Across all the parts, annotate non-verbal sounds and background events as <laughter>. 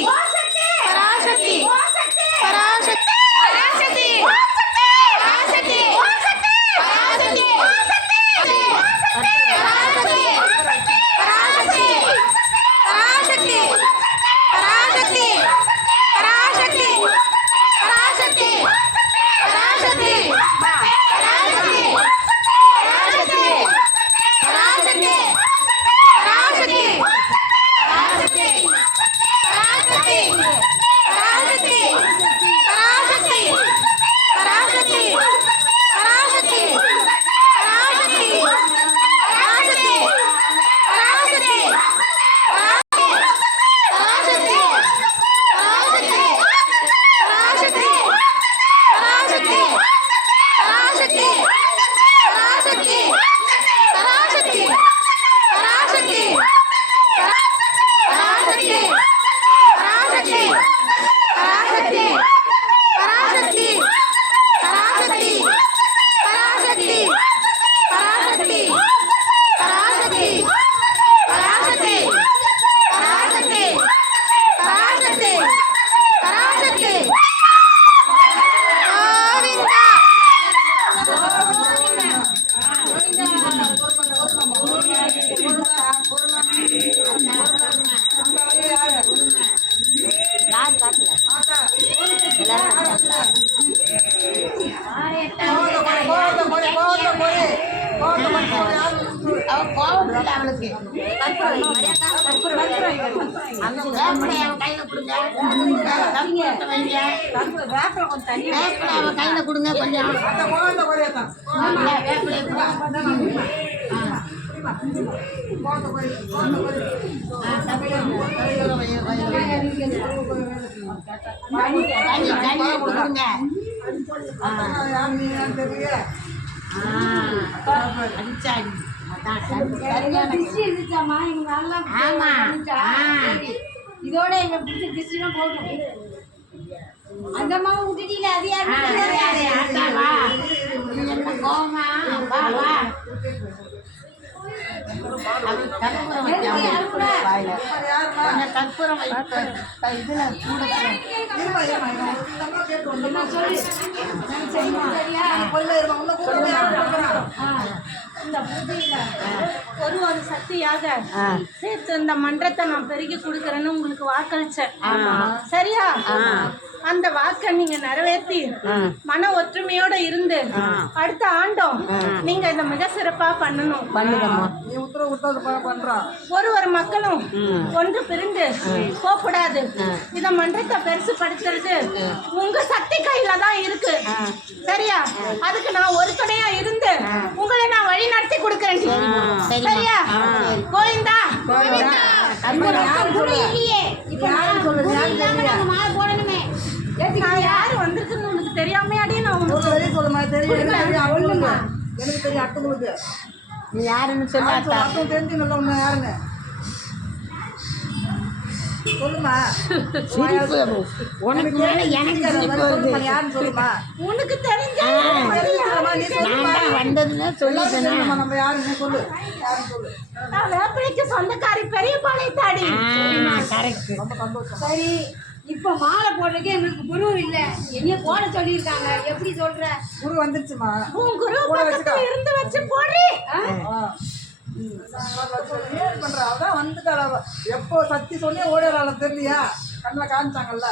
Wait. What? கையில கொடுங்க கொஞ்சம் கொடுங்க ஆ. அடிச்சாடி. இதோட எங்க பிடிச்ச இந்த பூஜையில ஒரு ஒரு சக்தியாக சேர்த்து இந்த மன்றத்தை நான் பெருகி கொடுக்குறேன்னு உங்களுக்கு வாக்களிச்சேன். சரியா? அந்த வாக்கை நீங்க நிறைவேற்றி. மன ஒற்றுமையோட இருந்து அடுத்த ஆண்டும் நீங்க இதை மிக சிறப்பா பண்ணணும். ஒரு ஒரு மக்களும் ஒன்று பிரிந்து போகக்கூடாது. இத மன்றத்தை பெருசுபடுத்துறது உங்க சக்தி கையில தான் இருக்கு. சரியா? அதுக்கு நான் ஒரு துணையா இருந்து உங்களை நான் வழி நடத்தி கொடுக்கறேன். சரியா. கோவிந்தா. யார் கூட இல்லையே இப்போ போடணுமே யார் வந்திருக்குன்னு உனக்கு தெரியாமையாடியே நான் உங்களுக்கு வெளியே சொல்லுமா? தெரியும். எனக்கு தெரியும். அட்டங்களுக்கு நீ யாருன்னு சொல்லாட்டா தெரிஞ்சு நல்லவங்க யாருன்னு? சொல்லுமா. சிரிப்பு. உனக்கு மேல எனக்கு சிரிப்பு வருது. யாருன்னு சொல்லுமா? உனக்கு தெரிஞ்ச சொல்லுமா நீ நான் தான் வந்ததுன்னு சொல்லிட்டேனே. சொல்லுமா நம்ம யாருன்னு சொல்லு. யாருன்னு சொல்லு. நான் வேப்பிலைக்கு சொந்தக்காரி பெரிய பாளையத்தாடி. கரெக்ட் ரொம்ப சந்தோஷம். சரி இப்ப மாலை போடுறதுக்கு எங்களுக்கு குரு இல்ல. என்னைய போட சொல்லியிருக்காங்க. எப்படி சொல்ற? குரு வந்துருச்சுமா. உன் குரு பக்கத்துல இருந்து வச்சு போடுறி. பண்ற அவதான் வந்துட்டாள அவ. எப்போ சக்தி சொல்லி ஓடுறாள தெரியலையா கண்ணில் காமிச்சாங்கல்ல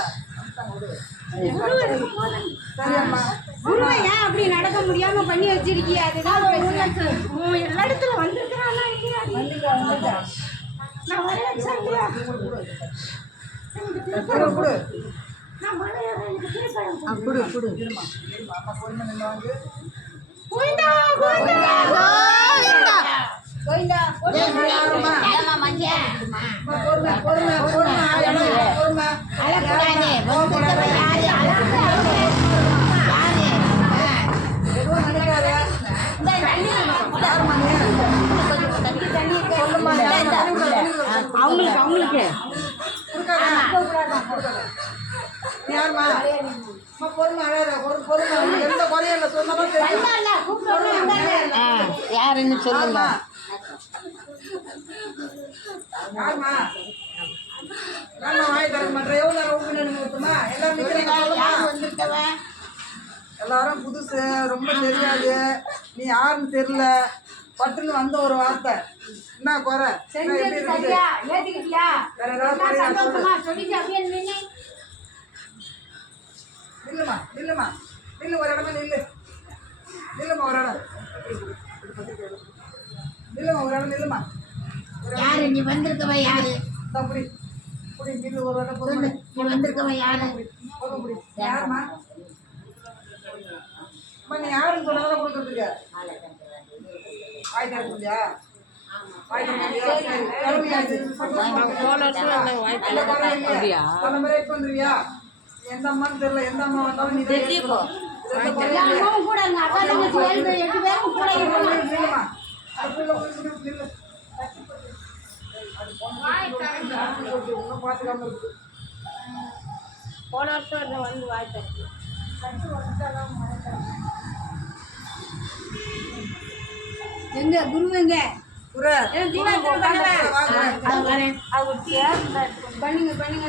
குருவை ஏன் அப்படி நடக்க முடியாம பண்ணி வச்சிருக்கிய அதுதான் எல்லா இடத்துல நான் வர வச்சேன் அவங்களுக்கு அவங்களுக்கு. யாருமா யாருன்னு சொல்லுங்க. எல்லாரும் புதுசு ரொம்ப தெரியாது. நீ யாருன்னு தெரியல. பட்டுன்னு வந்த ஒரு வார்த்தை. என்ன குறை? வேற ஏதாவது நில்லுமா நில்லுமா. நில்லு ஒரு இடமா நில்லு. நில்லுமா ஒரு இடம். நில்லுமா ஒரு இடம் நில்லுமா. யாரு? நீ வந்திருக்கவ யாரு? நீ வந்திருக்கவ யாரு? யாரும் சொன்னாங்க கொடுக்கறதுக்கு வாய் தரக்கூடியா எந்த அம்மான்னு தெரியல கூட நம்ம பார்த்துக்காம இருக்குது போன வருஷம் இதை வந்து வாய்ப்பு எங்க குரு. எங்க? பண்ணுங்க பண்ணுங்க.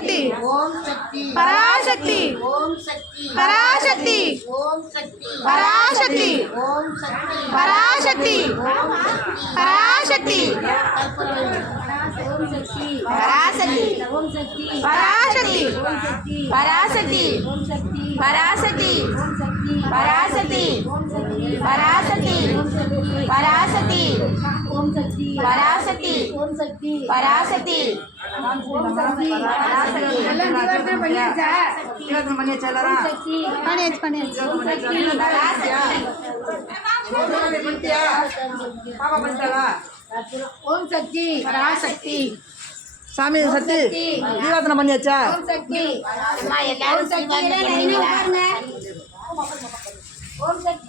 పరాశక్తి. పరాశక్తి. పరాశక్తి. పరాశక్తి. పరాశక్తి. పరాశక్తి. பராசக்தி ஓம் சக்தி பராசக்தி ஓம் சக்தி பராசக்தி ஓம் சக்தி பராசக்தி ஓம் சக்தி பராசக்தி ஓம் சக்தி பராசக்தி ஓம் சக்தி பராசக்தி ஓம் சக்தி பராசக்தி ஓம் சக்தி பராசக்தி பராசக்தி ஓம் சக்தி பராசக்தி ஓம் சக்தி பராசக்தி பராசக்தி ஓம் சக்தி பராசக்தி ஓம் சக்தி பராசக்தி ஓம் சக்தி பராசக்தி பராசக்தி ஓம் சக்தி பராசக்தி ஓம் சக்தி பராசக்தி ஓம் சக்தி எல்லாம் தீபாவளி பண்ணியாச்சா தீபாவளி பண்ணியாச்சா எல்லாரும்? சக்தி பண்ணியாச்சு பண்ணியாச்சு ஓம் சக்தி தீபாவளி பண்ணிட்டியா? பாப்பா பண்ணிட்டாளா? ஓம் சக்தி பராசக்தி. சாமி சக்தி. தீவாதனை பண்ணியாச்சா? ஓம் சக்தி ஓம் சக்தி ஓம் சக்தி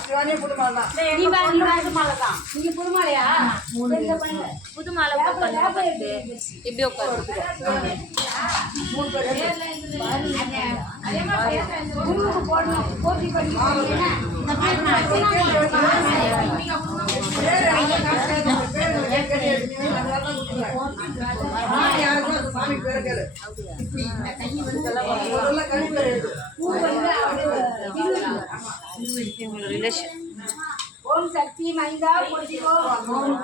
சிவானி புதுமாலை தான் நீ பா நீ வாங்கி மாலை தான் நீங்க புதுமாலையா புது மாலை உட்காந்து இப்படி உட்காந்து மூணு பேர். போடணும். போட்டி பண்ணி இந்த மாதிரி ரிலேஷன் ஓம் சக்தி மைந்தா போற்றிகோ ஓம்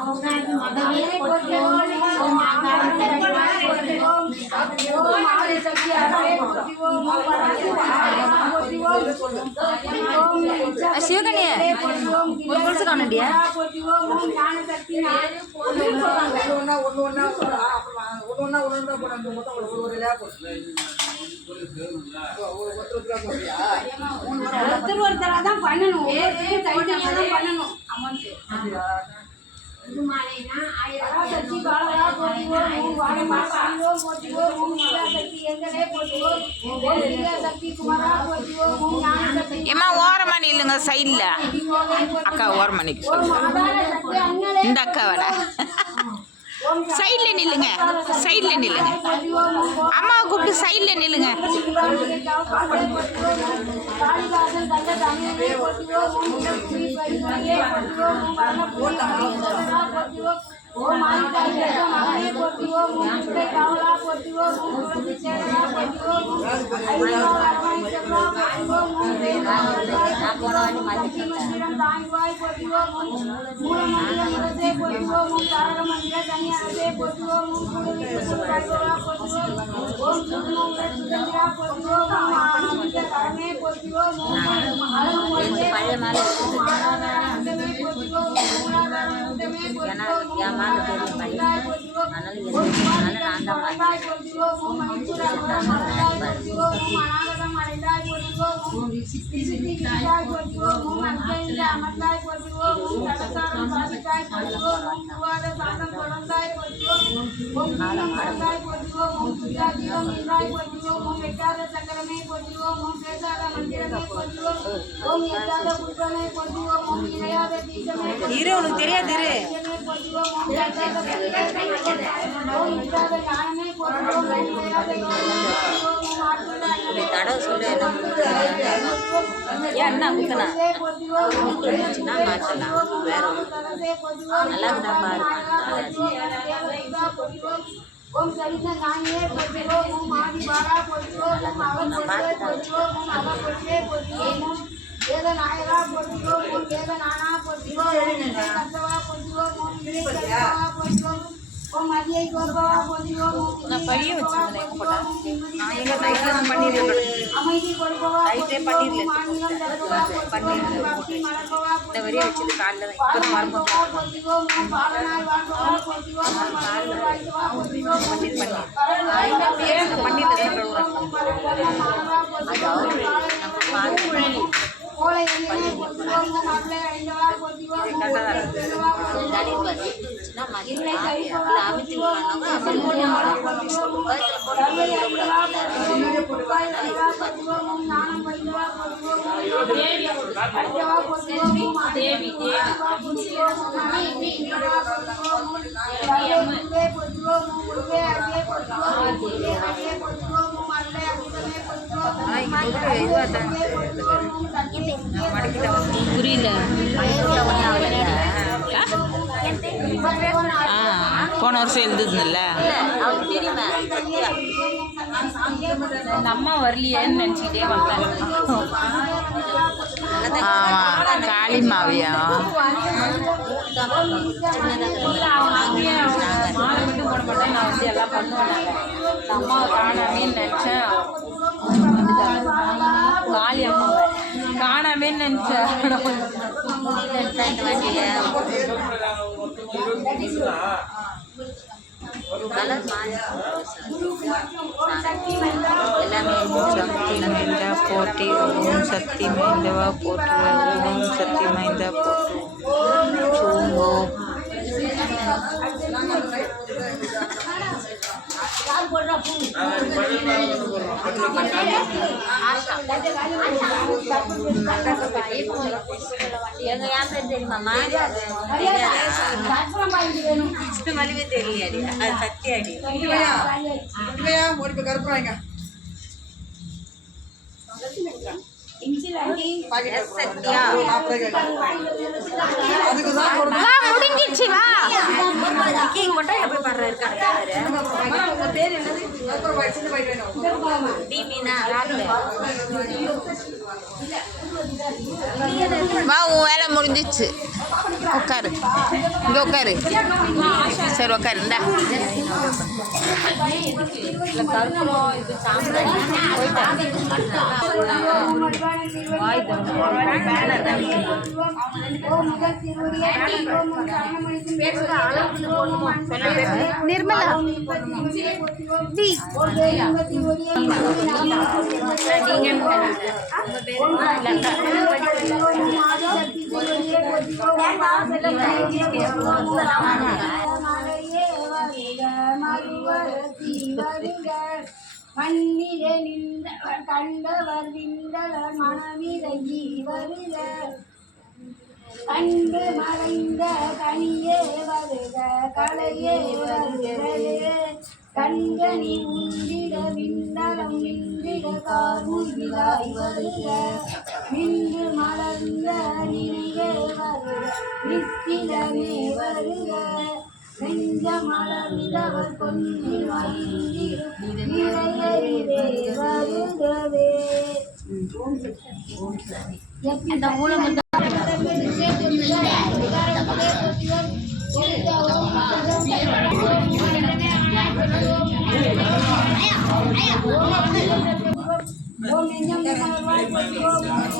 மதமே போற்றிகோ ஓம் ஆகாரம் போற்றிகோ ஓம் ஆதி சக்தி அகவே போற்றிகோ ஓம் பராசக்தி சிவகணிய ஒரு பொழுது காணண்டியா? ஒருத்தர் ஒருத்தராக தான் பண்ணணும். பண்ணணும். அமௌண்ட் சக்தி பாலா போட்டுவோம் ஏமா ஓரமா நில்லுங்க சைடில். அக்கா ஓரமா இந்த அக்காவோட <laughs> சைடில் நில்லுங்க. சைடில் நில்லுங்க. அம்மாவை கூப்பிட்டு சைடில் நில்லுங்க. போட்டியோ ஓம் இடப்புரி பரிவரையே போட்டிவோ ஓம் வரண போட்டிவோ ஓம் ஆதித்தாய் கேட்க மகனே போற்றி ஓம் ஓம் துர்க்கை காவலா போற்றி ஓம் ஓம் துளசி சேரலா போற்றி ஓம் ஓம் ஐயோ அரவணைச்சவா போற்றி ஓம் ஓம் தேவாய் சக்தி மந்திரம் தாய்வாய் போற்றி ஓம் ஓம் மூலமந்திர முரசே போற்றி ஓம் ஓம் தாரக மந்திர தனி அரசே போற்றி ஓம் ஓம் குடுமி குசுவாய்வா போற்றி ஓம் ஓம் சுகுணம் சுதந்திரா போற்றி ஓம் ஓம் ஆனந்த கரமே போற்றி ஓம் ஓம் அழகு பழைய மாதிரி ஓம் ஆராதன அந்தமே போற்றி ஓம் அதனால மூலாதார அந்தமே ஓம் ஓம் சுவாமிகள் சுவாமிகள் ஓம் ஓம் ஓம் ஓம் ஓம் ஓம் ஓம் ஓம் ஓம் ஓம் ஓம் ஓம் இரு உனக்கு தெரியாது இரு. ஓம் ஓம் ஓம் ஞானமே போற்றி ஓம் இணையாத யோகமே போற்றி ஓம் ஓம் ஆற்றுள்ள அன்னமே தடவை சொல்லு என்ன ஏன் என்ன குத்தனா இருந்துச்சுன்னா மாற்றலாம் வேற நல்லா இருந்தா ஓம் சரித நாயே போற்றிவோ ஓம் ஆதி பாரா போற்றிவோ ஓம் அவன் பொருளே போற்றிவோ ஓம் அவ பொருளே போற்றிவோ ஓம் வேத நாயகா போற்றிவோ ஓம் வேத நானா போற்றிவோ ஓம் இசை கர்த்தவா போற்றிவோ ஓம் இசை கர்த்தவா போற்றிவோ நான் பைய வச்சிருந்தேன்? போற்றிவோ ஓம் ஆன்மீகம் தருபவா போற்றிவோ ஓம் பக்தி மலர்பவா இந்த வரியை வச்சது காலில் தான். இப்போ போற்றிவோ ஓம் பாடனாய் வாழ்பவா போற்றிவோ ஓம் புரியல. போன வருஷம் எழுதுதுல்ல இந்த அம்மா வரலையேன்னு நினச்சிக்கிட்டே வந்தேன் ஆமாம் காளி மாவியா அவங்க அங்கேயே மாலை மட்டும் போட மாட்டேன் நான் வந்து எல்லாம் பண்ணுவேன் அம்மாவை காணாமேன்னு நினச்சேன். காணாமேன்னு நினச்சேன் இந்த வண்டியை கலர் எல்லாமே சக்தி மைந்தா போட்டி. ஓம் சக்தி மைந்தவா போற்று ஓம் சக்தி மைந்தா சூங்கோ எங்க என் பேர் தெரியுமாம்மா மலிவே தெரியாடி அது சக்தி அடி போய் கருப்பு வாங்க பாக்கெட் முடிஞ்சிச்சு வா. மட்டும் எப்படி இருக்காரு பேர் என்னது வா உன் வேலை முடிஞ்சிச்சு. உட்காரு இங்கே உட்காரு சரி உட்காரு இந்தா. நிர்மலா. மண்ணில நின்ற கண்டவர் விந்தவர் மனமிறங்கி வருக கண்டு மறைந்த கனியே வருக கலையே வருகிறது. கண்கனி உண்டிட விண்டலம் நின்றிட கார்முகிலாய் வருக. நின்று மலர்ந்த நினைவே வருக நித்திலமே வருக. நெஞ்ச மலர்ந்தவர் பொன்னி மயிலிரும் நிறையறிவே வருகவே. அந்த மூலம் Thank you.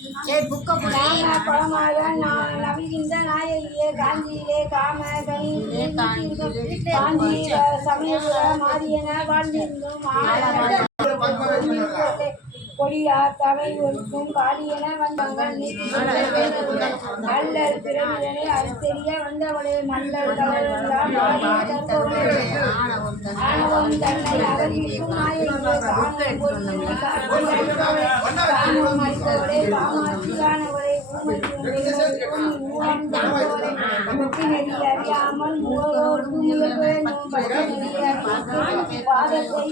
காஞ்சியிலே காம கனியிலே காஞ்சி சமயபுர மாரியன வாழ்ந்திருந்தும் கொடியார் தலை ஒருக்கும் பாடியன வந்தவங்கள் நல்லர் பிறவிதனை அறுத்தெறிய வந்தவளே மல்லர் தவறெல்லாம் ஆணவம் தன்னை அகற்றிக்கும் அளித்தவளே அறியாமல் பாதத்தை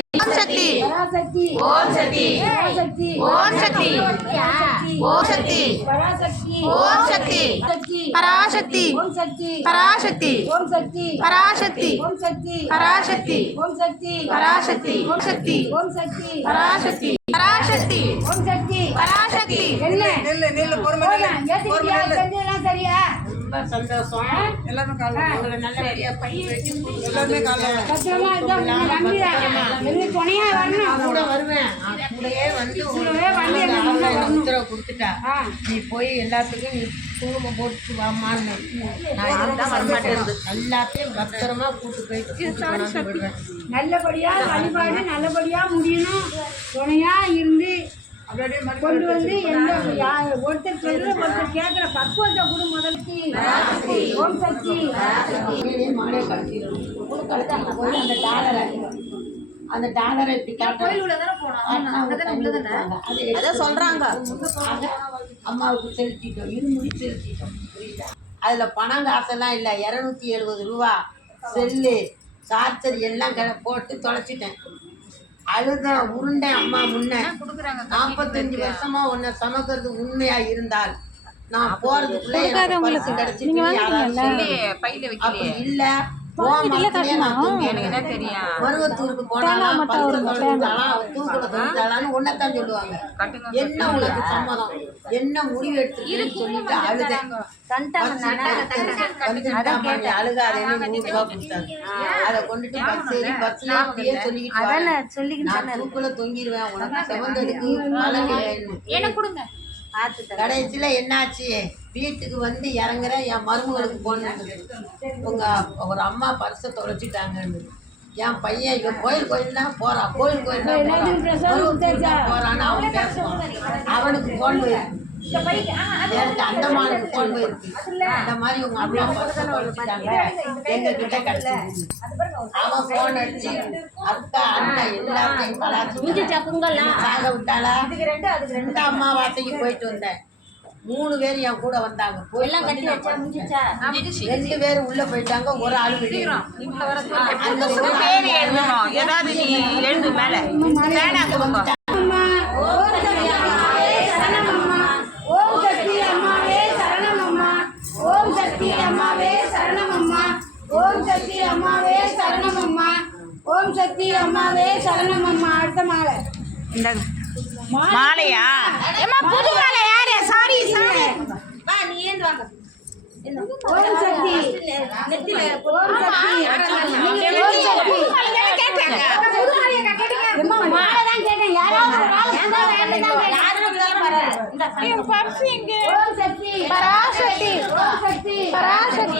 சக்தி பராசக்தி ஓம் சக்தி பராசக்தி ஓம் சக்தி ஓம் சக்தி பராசக்தி ஓம் சக்தி சக்தி பராசக்தி ஓம் சக்தி பராசக்தி ஓம் சக்தி பராசக்தி ஓம் சக்தி பராசக்தி ஓம் சக்தி பராசக்தி ஓம் சக்தி ஓம் சக்தி பராசக்தி பராசக்தி ஓம் சக்தி பராசக்தி என்ன நெல்லு பொறுமை ரொம்ப சந்தோஷம். எல்லாரும் நல்லபடியா படிக்க வச்சு எல்லாருமே துணையா வரணும். கூட வருவேன். கூடயே வந்து. உத்தரவு கொடுத்துட்டா ஆ. நீ போய் எல்லாத்துக்கும் நீ குங்குமம் போட்டு வாமான்னு நான் இருந்தால் வரமாட்டேன் எல்லாத்தையும் பத்திரமா கூட்டு போயிட்டு நல்லபடியா வழிபாடு நல்லபடியா முடியணும். துணையா இருந்து கொண்டு வந்து எந்த ஒருத்தர் சொல்ற ஒருத்தர் கேட்கிற பக்குவத்தை கொடு முதல்ல ஓம் சக்தி. போய் அந்த டாலரை அந்த டாலரை இப்படி கோயில் அதான் சொல்றாங்க. அம்மாவுக்கு செலுத்திட்டோம். இருமுடி செலுத்திட்டோம் புரியுதா? அதுல பணம் காசெல்லாம் இல்லை. இரநூத்தி எழுபது ரூபா. செல்லு சார்ஜர் எல்லாம் கிட போட்டு தொலைச்சிட்டேன். அழுத உருண்டேன் அம்மா முன்ன நாற்பத்தஞ்சு வருஷமா உன்னை சமக்கிறது உண்மையா இருந்தால் நான் போறதுக்குள்ள எனக்கு பரிசு அப்படி இல்ல மருவத்தூருக்கு போனாலாம் தொலைச்சாலான்னு உன்னைத்தான் சொல்லுவாங்க. என்ன உனக்கு சம்மதம்? என்ன முடிவு சொல்லிட்டு அழுதேன் அதை கொண்டுட்டு பஸ் ஏறி பஸ்ல சொல்லிக்கிட்டு தூக்குல தொங்கிடுவேன் உனக்கு செவந்ததுக்கு கடைசியில என்னாச்சு? வீட்டுக்கு வந்து இறங்குறேன் என் மருமகளுக்கு போன் உங்க ஒரு அம்மா பரிசை தொலைச்சிட்டாங்கன்னு. என் பையன் இவன் கோயில் கோயில் தான் போறான் கோயில் கோயில் தான் போறான். போறான்னு அவன் பேசுவான். அவனுக்கு போன் போயிருக்கு எனக்கு அந்தமானுக்கு போன் போயிருக்கு. இந்த மாதிரி உங்க அம்மா பரிசை தொலைச்சிட்டாங்க. எங்க கிட்ட அவன் போன் அடிச்சு அக்கா அண்ணன் எல்லாத்தையும் கலாச்சி சாக விட்டாளா? ரெண்டு அம்மா வார்த்தைக்கு போயிட்டு வந்தேன். மூணு பேர் என் கூட வந்தாங்க. எல்லாம் கட்டி வச்சா ரெண்டு பேர் உள்ள போயிட்டாங்க. ஒரு ஆளு வெளியே அந்த ஒரு பேர் எழுதணும் ஏதாவது நீ எழுது மேல. பேனா கொடுங்க. அம்மா ஓம் சக்தி அம்மாவே சரணமம்மா ஓம் சக்தி அம்மாவே சரணமம்மா ஓம் சக்தி சாரி சாரி. வா நீ ஏந்து வாங்க. பராசக்தி. பராசக்தி.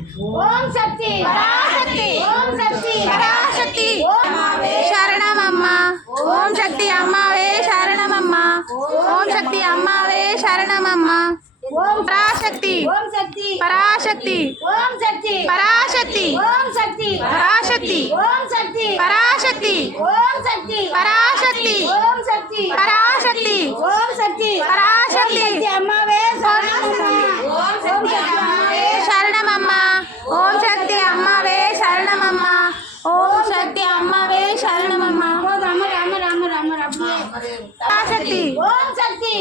ఓం శక్తి పరాశక్తి ఓం శక్తి పరాశక్తి శరణమమ్మ ఓం శక్తి అమ్మవే శరణమమ్మ ఓం శక్తి అమ్మవే శరణమమ్మ ఓం పరాశక్తి ఓం శక్తి పరాశక్తి ఓం శక్తి పరాశక్తి ఓం శక్తి పరాశక్తి ఓం శక్తి పరాశక్తి ఓం శక్తి పరాశక్తి ఓం శక్తి పరాశక్తి ఓం శక్తి పరాశక్తి అమ్మ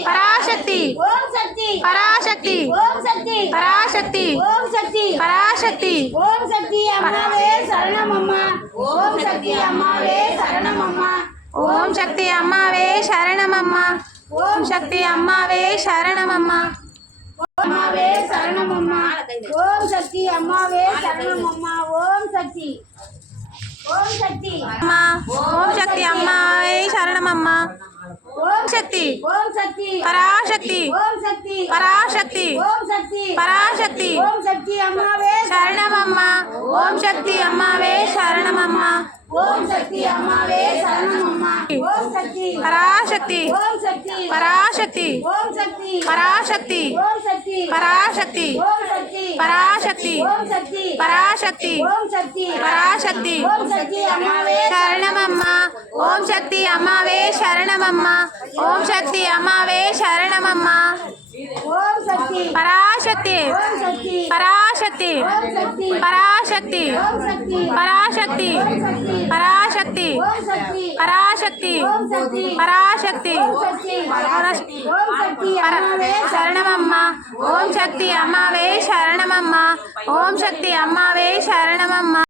பராசக்தி. ஓம் சக்தி பராசக்தி. ஓம் சக்தி பராசக்தி. ஓம் சக்தி பராசக்தி. ஓம் சக்தி அம்மாவே சரணம் அம்மா ஓம் சக்தி அம்மாவே சரணம் அம்மா ஓம் சக்தி அம்மாவே சரணம் அம்மா ஓம் சக்தி அம்மாவே சரணம் அம்மா அம்மாவே சரணம் அம்மா ஓம் சக்தி அம்மாவே சரணம் அம்மா ஓம் சக்தி ஓம் சக்தி அம்மா. ஓம் சக்தி அம்மாவே சரணம் அம்மா ओम शक्ति। ओम शक्ति। पराशक्ति। ओम शक्ति। पराशक्ति। ओम शक्ति। पराशक्ति। ओम शक्ति अम्मा वे शरणम अम्मा ओम शक्ति अम्मा वे शरणम अम्मा పరాశక్తి పరాశక్తి పరాశక్తి పరాశక్తి పరాశక్తి పరాశక్తి పరాశక్తి శరణమమ్మ ఓం శక్తి అమ్మావే శరణమమ్మ ఓం శక్తి అమ్మావే శరణమమ్మ పరాశక్తి పరాశక్తి పరాశక్తి పరా పరాశక్తి. పరాశక్తి. పరాశక్తి. పరాశక్తి. శరణమమ్మ. ఓం శక్తి అమ్మావే శరణమమ్మ. ఓం శక్తి అమ్మావే శరణమమ్మ.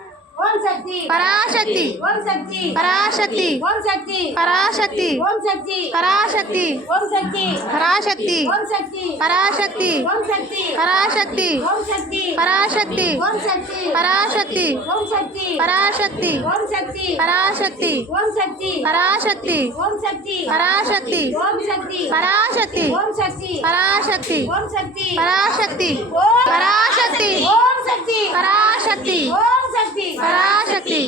ஓம் சக்தி பராசக்தி ஓம் சக்தி பராசக்தி ஓம் சக்தி பராசக்தி ஓம் சக்தி பராசக்தி ஓம் சக்தி பராசக்தி ஓம் சக்தி பராசக்தி ஓம் சக்தி பராசக்தி இன்னும் அவட்ட காடி இருந்து இருந்து தரீங்க ஓம் சக்தி பராசக்தி ஓம் சக்தி பராசக்தி ஓம் சக்தி பராசக்தி ஓம் சக்தி பராசக்தி ஓம் சக்தி பராசக்தி ஓம் சக்தி பராசக்தி ஓம் சக்தி பராசக்தி ஓம் சக்தி பராசக்தி ஓம் சக்தி பராசக்தி పరాశక్తి.